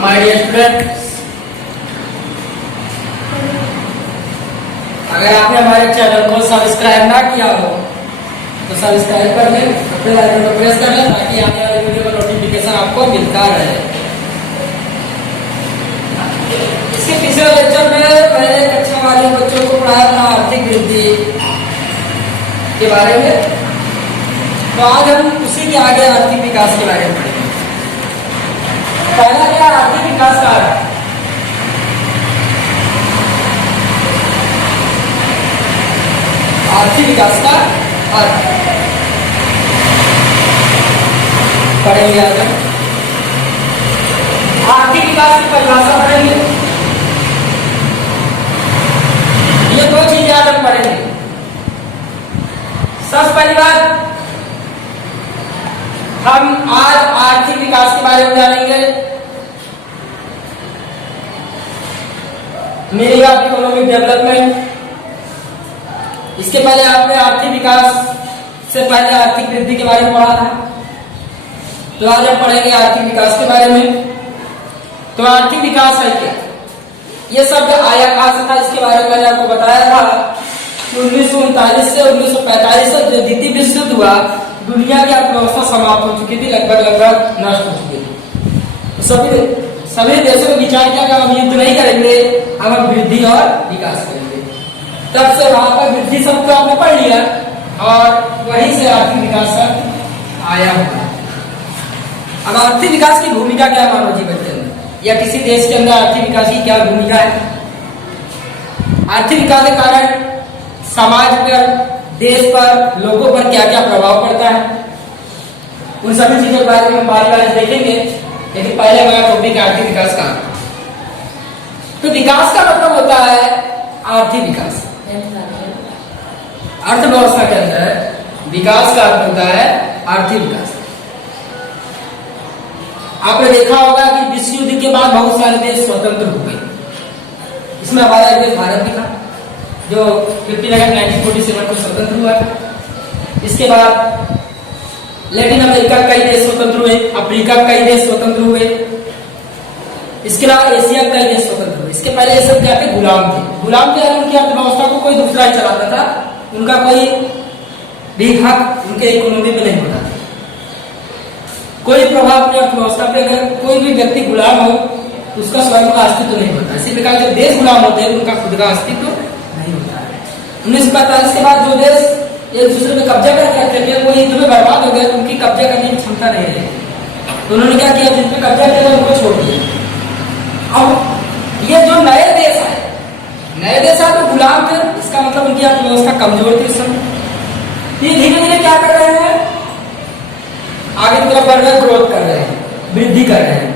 My dear student, अगर आपने हमारे चैनल को सब्सक्राइब ना किया हो तो सब्सक्राइब कर लें, बेल आइकन को प्रेस कर लें ताकि आने वाले वीडियो का नोटिफिकेशन आपको मिलता रहे। इसके पिछले लेक्चर में पहले कक्षा वाले बच्चों को पढ़ाया था आर्थिक वृद्धि के बारे में, तो आज हम उसी के आगे आर्थिक विकास के बारे में पढ़ेंगे। पहला क्या आर्थिक विकास का आर्थिक विकास का अर्थ पढ़ेंगे। आज आर्थिक विकास की परिभाषा पढ़ेंगे। ये दो चीजें आज हम पढ़ेंगे। सबसे पहली बात, हम आज आर्थिक विकास के बारे में जानेंगे। Meaning of economic development. इसके पहले आपने आर्थिक विकास से पहले आर्थिक वृद्धि के बारे में पढ़ा था, तो आज हम पढ़ेंगे आर्थिक विकास के बारे में। तो आर्थिक विकास है क्या? ये शब्द आया कहां से था, इसके बारे में मैंने आपको बताया था कि 1939 से 1945 तक जो द्वितीय विश्व युद्ध हुआ, दुनिया की अर्थव्यवस्था समाप्त हो चुकी थी, लगभग नष्ट हो चुकी थी। सभी देशों ने विचार किया कि हम युद्ध नहीं करेंगे, हम वृद्धि और विकास करेंगे। तब से वहां पर वृद्धि शब्द को आपने पढ़ लिया और वहीं से आर्थिक विकास शब्द आया हुआ। अब आर्थिक विकास की भूमिका क्या है मानव जीवन के अंदर, या किसी देश के अंदर आर्थिक विकास की क्या भूमिका है? आर्थिक विकास के कारण समाज पर, देश पर, लोगों पर क्या क्या प्रभाव पड़ता है, उन सभी चीजों के बारे में हम बारी देखेंगे। लेकिन पहले हमारा टॉपिक आर्थिक विकास का। तो विकास का मतलब होता है आर्थिक विकास। अर्थव्यवस्था के अंदर विकास का अर्थ होता है आर्थिक विकास। आपने देखा होगा कि विश्व युद्ध के बाद बहुत सारे देश स्वतंत्र हो गए। इसमें हमारा एक देश भारत भी था, जो 15 अगस्त 1947 को स्वतंत्र हुआ। इसके बाद लैटिन अमेरिका कई देश स्वतंत्र हुए, अफ्रीका कई देश स्वतंत्र हुए, इसके अलावा एशिया कई देश स्वतंत्र हुए। इसके पहले ये सब क्या थे? गुलाम थे। गुलाम थे, उनकी अर्थव्यवस्था को कोई दूसरा ही चलाता था, उनका कोई भी हक उनके इकोनॉमी पे नहीं होता था, कोई प्रभाव अपनी अर्थव्यवस्था पे। अगर कोई भी व्यक्ति गुलाम हो तो उसका स्वयं का अस्तित्व नहीं होता। इसी प्रकार जब देश गुलाम होते हैं उनका खुद का अस्तित्व नहीं होता है। 1945 के बाद जो देश एक दूसरे पे कब्जा करके थे वो युद्ध में बर्बाद हो गए, तो उनकी कब्जा करने की क्षमता नहीं रही, तो उन्होंने क्या किया? जिन पे कब्जा किया उनको छोड़ दिया। अब ये जो नए देश आए तो गुलाम थे, इसका मतलब उनकी अर्थव्यवस्था कमजोर थी उस समय। ये धीरे धीरे क्या कर रहे हैं? आगे की तरफ बढ़ रहे हैं, ग्रोथ कर रहे हैं, वृद्धि कर रहे हैं।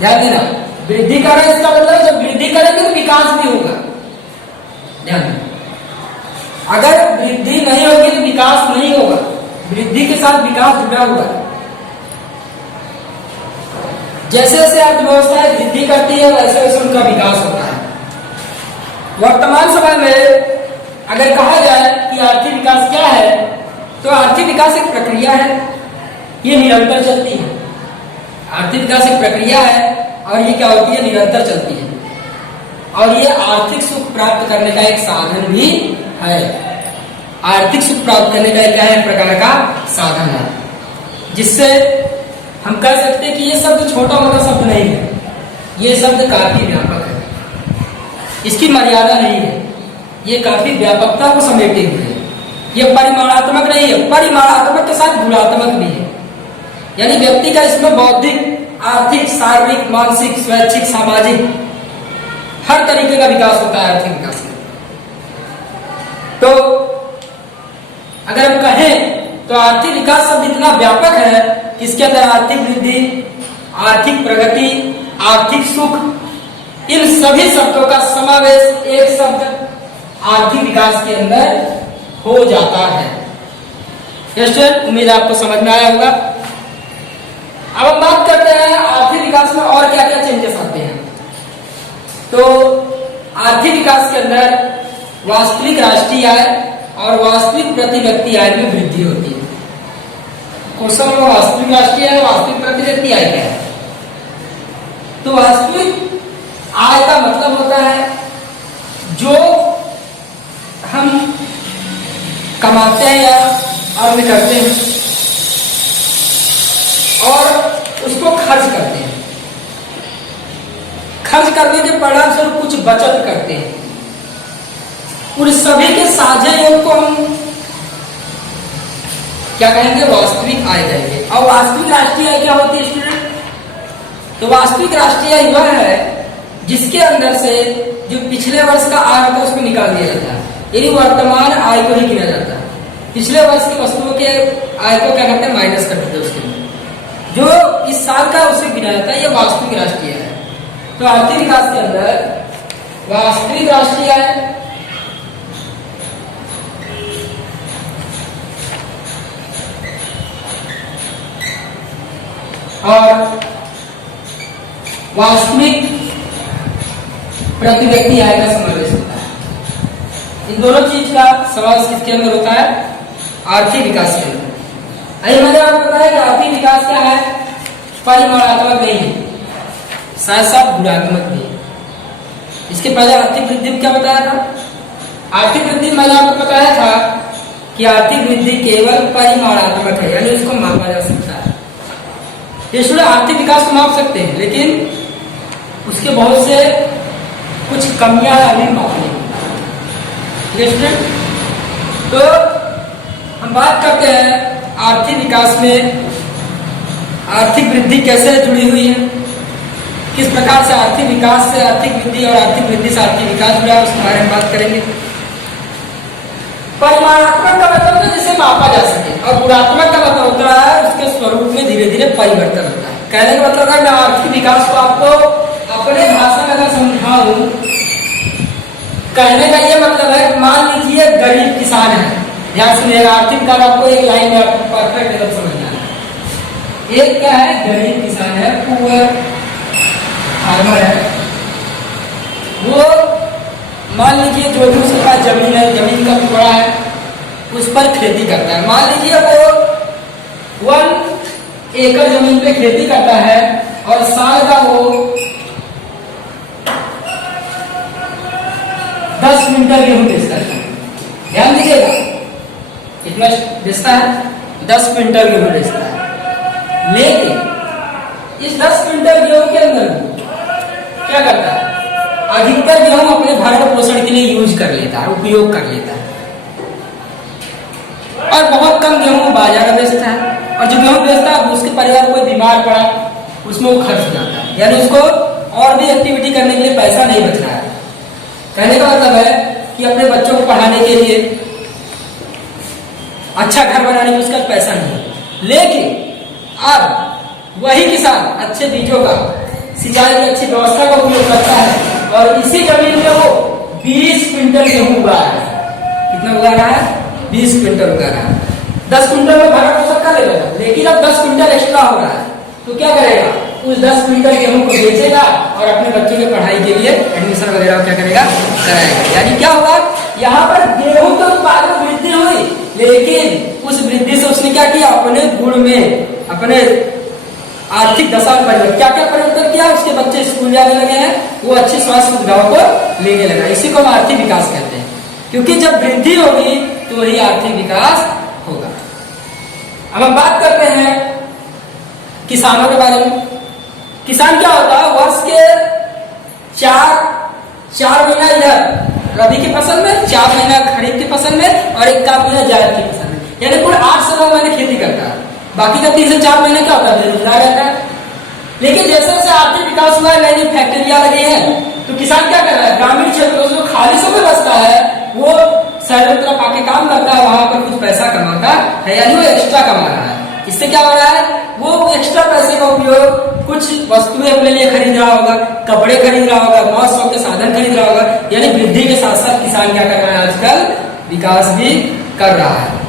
ध्यान देना, वृद्धि कर रहे हैं, इसका मतलब जब वृद्धि करेंगे तो विकास भी होगा। ध्यान देना, अगर वृद्धि नहीं होगी तो विकास नहीं होगा। वृद्धि के साथ विकास जुड़ा हुआ है। जैसे जैसे अर्थव्यवस्था वृद्धि करती है वैसे वैसे उनका विकास होता है। वर्तमान समय में अगर कहा जाए कि आर्थिक विकास क्या है, तो आर्थिक विकास एक प्रक्रिया है, ये निरंतर चलती है। आर्थिक विकास एक प्रक्रिया है और ये क्या होती है? निरंतर चलती है। और ये आर्थिक सुख प्राप्त करने का एक साधन भी है। आर्थिक सुख प्राप्त करने का क्या है? एक प्रकार का साधन है, जिससे हम कह सकते हैं कि ये शब्द छोटा मोटा शब्द नहीं है, ये शब्द काफी व्यापक है, इसकी मर्यादा नहीं है, ये काफी व्यापकता को समेटे हुए है। ये परिमाणात्मक नहीं है, परिमाणात्मक के साथ गुणात्मक भी है। यानी व्यक्ति का इसमें बौद्धिक, आर्थिक, शारीरिक, मानसिक, स्वैच्छिक, सामाजिक हर तरीके का विकास होता है आर्थिक विकास में। तो अगर हम कहें तो आर्थिक विकास शब्द इतना व्यापक है कि इसके अंदर आर्थिक वृद्धि, आर्थिक प्रगति, आर्थिक सुख, इन सभी शब्दों का समावेश एक शब्द आर्थिक विकास के अंदर हो जाता है। स्टूडेंट, उम्मीद आपको समझ में आया होगा। अब हम बात करते हैं आर्थिक विकास में और क्या क्या चेंजेस आते हैं। तो आर्थिक विकास के अंदर वास्तविक राष्ट्रीय आय और वास्तविक प्रति व्यक्ति आय में वृद्धि होती है। क्वेश्चन में वास्तविक राष्ट्रीय आय, वास्तविक प्रति व्यक्ति आय क्या है? तो वास्तविक आय का मतलब होता है जो हम कमाते हैं या अर्न करते हैं और उसको खर्च करते हैं। खर्च करने के परिणाम स्वरूप कुछ बचत करते हैं। उन सभी के साझे योग को हम क्या कहेंगे? वास्तविक आय कहेंगे। और वास्तविक राष्ट्रीय आय क्या होती है स्टूडेंट? तो वास्तविक राष्ट्रीय आय वह है जिसके अंदर से जो पिछले वर्ष का आय होता है उसको निकाल दिया जाता है, यानी वर्तमान आय को ही गिना जाता है। पिछले वर्ष की वस्तुओं के आय को क्या करते हैं? माइनस कर देते हैं उसके लिए। जो इस साल का उसे गिना जाता है, ये वास्तविक राष्ट्रीय आय है। तो आर्थिक विकास के अंदर वास्तविक राष्ट्रीय आय और वास्तविक प्रति व्यक्ति आय का समावेश होता है। इन दोनों चीज का समावेश किसके अंदर होता है? आर्थिक विकास के अंदर। आइए मैंने आपको बताया कि आर्थिक विकास क्या है? परिमाणात्मक नहीं है, साथ साथ गुणात्मक भी है। इसके पहले आर्थिक वृद्धि क्या बताया था? आर्थिक वृद्धि मैंने आपको बताया था कि आर्थिक वृद्धि केवल परिमाणात्मक है, यानी उसको मापा जा सकता है। इसलिए आर्थिक विकास को माप सकते हैं, लेकिन उसके बहुत से कुछ कमियां अभी मापनी है। तो हम बात करते हैं आर्थिक विकास में आर्थिक वृद्धि कैसे जुड़ी हुई है, किस प्रकार से आर्थिक विकास से आर्थिक वृद्धि और आर्थिक वृद्धि से आर्थिक विकास जुड़ा है, उसके बारे में बात करेंगे। परिमाणात्मक का मतलब है जिसे मापा जा सके, और गुणात्मक का मतलब होता है उसके स्वरूप में धीरे धीरे परिवर्तन होता है। कहने का मतलब है मैं आर्थिक विकास को आपको अपने भाषा में अगर समझाऊं, कहने का ये मतलब है, मान लीजिए गरीब किसान है, ध्यान सुनिएगा, आर्थिक विकास आपको एक लाइन में आपको परफेक्ट एकदम समझना है। एक क्या है? गरीब किसान है, पुअर फार्मर है। वो मान लीजिए जो भी उसके पास जमीन है, जमीन का टुकड़ा है, उस पर खेती करता है। मान लीजिए वो 1 एकड़ जमीन पे खेती करता है और साल का वो 10 क्विंटल गेहूं बेचता है। ध्यान दीजिएगा, कितना बेचता है? 10 क्विंटल गेहूं बेचता है। लेकिन इस 10 क्विंटल गेहूं के अंदर क्या करता है? अधिकतर गेहूं अपने भरण पोषण के लिए यूज कर लेता है, उपयोग कर लेता है, और बहुत कम गेहूं बाजार में बेचता है। और जो गेहूं बेचता है उसके परिवार को कोई बीमार पड़ा, उसमें वो खर्च हो जाता है, यानी उसको और भी एक्टिविटी करने के लिए पैसा नहीं बच रहा है। कहने का मतलब है कि अपने बच्चों को पढ़ाने के लिए, अच्छा घर बनाने में उसका पैसा नहीं है। लेकिन अब वही किसान अच्छे बीजों का, सिंचाई की अच्छी व्यवस्था का उपयोग करता है और इसी जमीन में वो 20 क्विंटल गेहूं उगा रहा है। कितना उगा रहा है? 20 क्विंटल उगा रहा है। 10 क्विंटल में भरण पोषण कर लेगा, लेकिन अब 10 क्विंटल एक्स्ट्रा हो रहा है, तो क्या करेगा? उस 10 क्विंटल गेहूं को बेचेगा और अपने बच्चों की पढ़ाई के लिए एडमिशन वगैरह क्या करेगा? कराएगा। यानी क्या हुआ? यहाँ पर गेहूं के उत्पादन में वृद्धि हुई, लेकिन उस वृद्धि से उसने क्या किया? अपने गुण में, अपने आर्थिक दशा में परिवर्तन, क्या क्या परिवर्तन किया? उसके बच्चे स्कूल जाने लगे हैं, वो अच्छी स्वास्थ्य सुविधाओं को लेने लगा। इसी को हम आर्थिक विकास कहते हैं, क्योंकि जब वृद्धि होगी तो वही आर्थिक विकास होगा। अब हम बात करते हैं किसानों के बारे में। किसान क्या होता है? वर्ष के चार महीना इधर रबी की फसल में, 4 महीना खरीफ की फसल में और 1 महीना जायद की फसल में, यानी कुल 8 से 9 महीने खेती करता है। बाकी का 3 से 4 महीने क्या होता है? बेरोजगार रहता है। लेकिन जैसे जैसे आर्थिक विकास हुआ है, नई नई फैक्ट्रियां लगी हैं, तो किसान क्या कर रहा है? ग्रामीण क्षेत्रों से जो खाली समय बचता है वो शहरों की तरफ आके काम करता है, वहां पर कुछ पैसा कमाता है, यानी वो एक्स्ट्रा कमा रहा है। इससे क्या हो रहा है? वो एक्स्ट्रा पैसे का उपयोग कुछ वस्तुएं अपने लिए खरीद रहा होगा, कपड़े खरीद रहा होगा, मौज शौक के साधन खरीद रहा होगा। यानी वृद्धि के साथ साथ किसान क्या कर रहा है? आजकल विकास भी कर रहा है।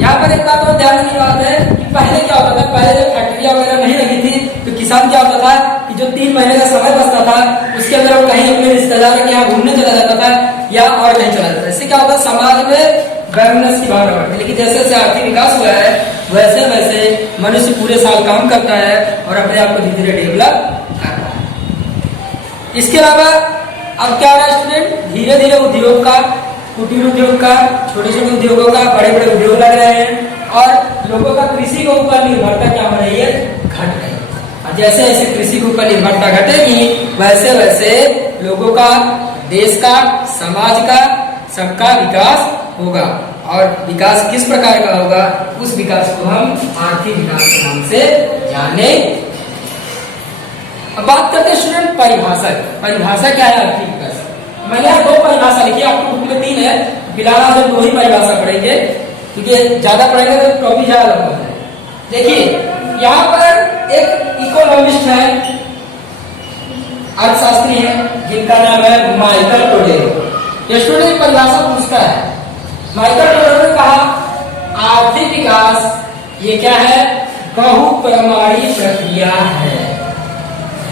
यहाँ पर एक बात और ध्यान देने की बात है कि पहले क्या होता था? पहले जब फैक्ट्रियां वगैरह नहीं लगी थी तो किसान क्या होता था कि जो 3 महीने का समय बचता था उसके अंदर वो कहीं अपने रिश्तेदारों के यहाँ घूमने चला जाता था या और कहीं चला जाता था। इससे क्या होता? समाज में बैलेंस की भावना बढ़ती। लेकिन जैसे जैसे आर्थिक विकास हुआ है वैसे वैसे मनुष्य पूरे साल काम करता है और अपने आप को धीरे धीरे डेवलप कर रहा है। इसके अलावा अब क्या हो रहा है स्टूडेंट, धीरे धीरे उद्योग का, कुटीर उद्योग का, छोटे छोटे उद्योगों का बड़े बड़े उद्योग लग रहे हैं और लोगों का कृषि के ऊपर निर्भरता क्या हो रही है, घट रही है। और जैसे जैसे कृषि के ऊपर निर्भरता घटेगी वैसे वैसे लोगों का, देश का, समाज का, सबका विकास होगा। और विकास किस प्रकार का होगा, उस विकास को हम आर्थिक विकास के नाम से जाने। अब बात करते हैं स्टूडेंट परिभाषा। परिभाषा क्या है आर्थिक विकास? मैंने यहाँ 2 परिभाषा लिखी, आपको बुक में 3 है, फिलहाल हम 2 ही परिभाषा पढ़ेंगे क्योंकि ज्यादा पढ़ेंगे तो टॉपिक ज्यादा लंबा है। देखिए यहाँ पर एक इकोनॉमिस्ट है, अर्थशास्त्री है, जिनका नाम है माइकल टोलेरो। ये स्टूडेंट परिभाषा पूछता है। माइकल टोलेरो ने कहा आर्थिक विकास ये क्या है, बहुपरिमाणी प्रक्रिया है।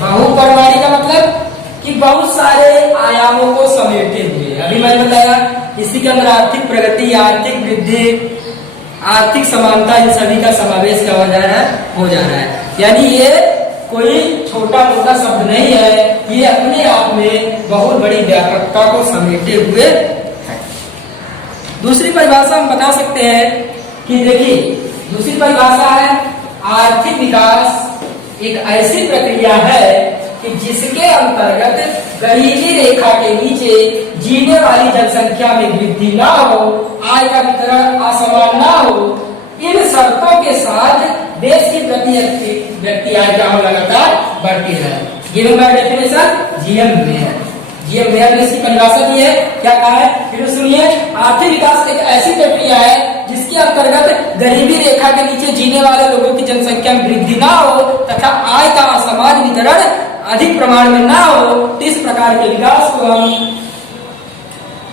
बहुपरिमाणी का मतलब कि बहुत सारे आयामों को समेटे हुए। अभी मैंने बताया इसी के अंदर आर्थिक प्रगति, आर्थिक वृद्धि, आर्थिक समानता, इन सभी का समावेश क्या हो जा रहा है। यानी ये कोई छोटा मोटा शब्द नहीं है, ये अपने आप में बहुत बड़ी व्यापकता को समेटे हुए है। दूसरी परिभाषा हम बता सकते हैं कि देखिए, दूसरी परिभाषा है आर्थिक विकास एक ऐसी प्रक्रिया है कि जिसके अंतर्गत गरीबी रेखा के नीचे जीने वाली जनसंख्या में वृद्धि ना हो, आय का वितरण असमान ना हो, इन शर्तों के साथ देश की प्रति व्यक्ति आय क्या हो लगातार बढ़ती है। Given by definition GM mayor. GM mayor ने इसकी परिभाषा दी है, क्या कहा है फिर सुनिए। आर्थिक विकास एक ऐसी प्रक्रिया है जिसके अंतर्गत गरीबी रेखा के नीचे जीने वाले लोगों की जनसंख्या में वृद्धि ना हो तथा आय का असमान वितरण अधिक प्रमाण में ना हो, इस प्रकार के विकास को हम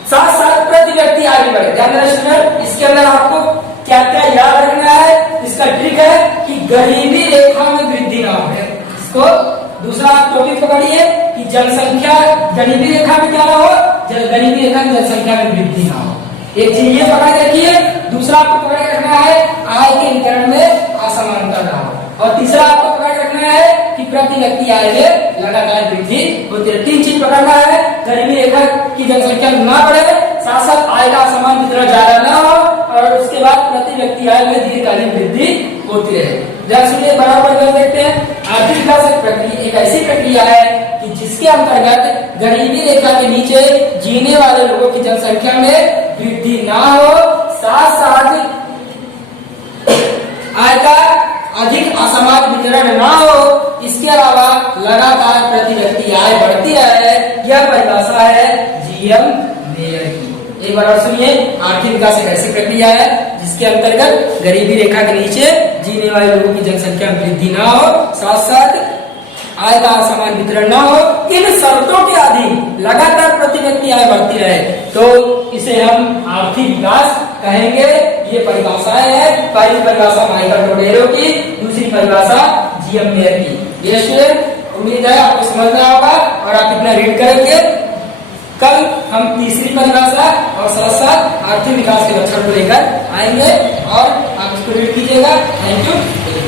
साथ साथ प्रति व्यक्ति आगे बढ़े। ध्यान रखना, इसके अंदर आपको क्या क्या याद रखना है। इसका ट्रिक है कि गरीबी रेखा में वृद्धि ना हो। इसको दूसरा आप टॉपिक पकड़िए कि जनसंख्या गरीबी रेखा में क्या ना हो, गरीबी रेखा में जनसंख्या में वृद्धि ना हो। एक चीज ये पकड़ के रखिए। दूसरा आपको पकड़ के रखना है आय के वितरण में असमानता ना हो। और तीसरा आपको पकड़ के रखना है कि प्रति व्यक्ति आय में लगातार वृद्धि होती है। 3 चीज पकड़ना है, गरीबी रेखा की जनसंख्या ना बढ़े, साथ साथ आय का असमान वितरण ज्यादा ना हो, और उसके बाद प्रति व्यक्ति आय में दीर्घकालीन वृद्धि होती रहे। ध्यान सुनिए, बराबर देखते हैं। आर्थिक विकास एक ऐसी प्रक्रिया है कि जिसके अंतर्गत गरीबी रेखा के नीचे जीने वाले लोगों की जनसंख्या में वृद्धि ना हो, साथ साथ आय का अधिक असमान वितरण ना हो, इसके अलावा लगातार प्रति व्यक्ति आय बढ़ती है। यह परिभाषा है जीएम मेयर की। एक बार और सुनिए, आर्थिक विकास एक ऐसी प्रक्रिया है जिसके अंतर्गत गरीबी रेखा के नीचे जीने वाले लोगों की जनसंख्या में वृद्धि ना हो, साथ साथ आय का असमान वितरण ना हो, इन शर्तों के अधीन लगातार प्रति व्यक्ति आय बढ़ती रहे, तो इसे हम आर्थिक विकास कहेंगे। ये परिभाषाएं है। पहली परिभाषा माइकल टोलेरो की, दूसरी परिभाषा जीएम मेयर की। ये स्टूडेंट उम्मीद है आपको समझ में होगा और आप इतना रीड करेंगे। कल हम तीसरी परिभाषा और साथ साथ आर्थिक विकास के लक्षण को लेकर आएंगे और आप इसको रीड कीजिएगा। Thank you.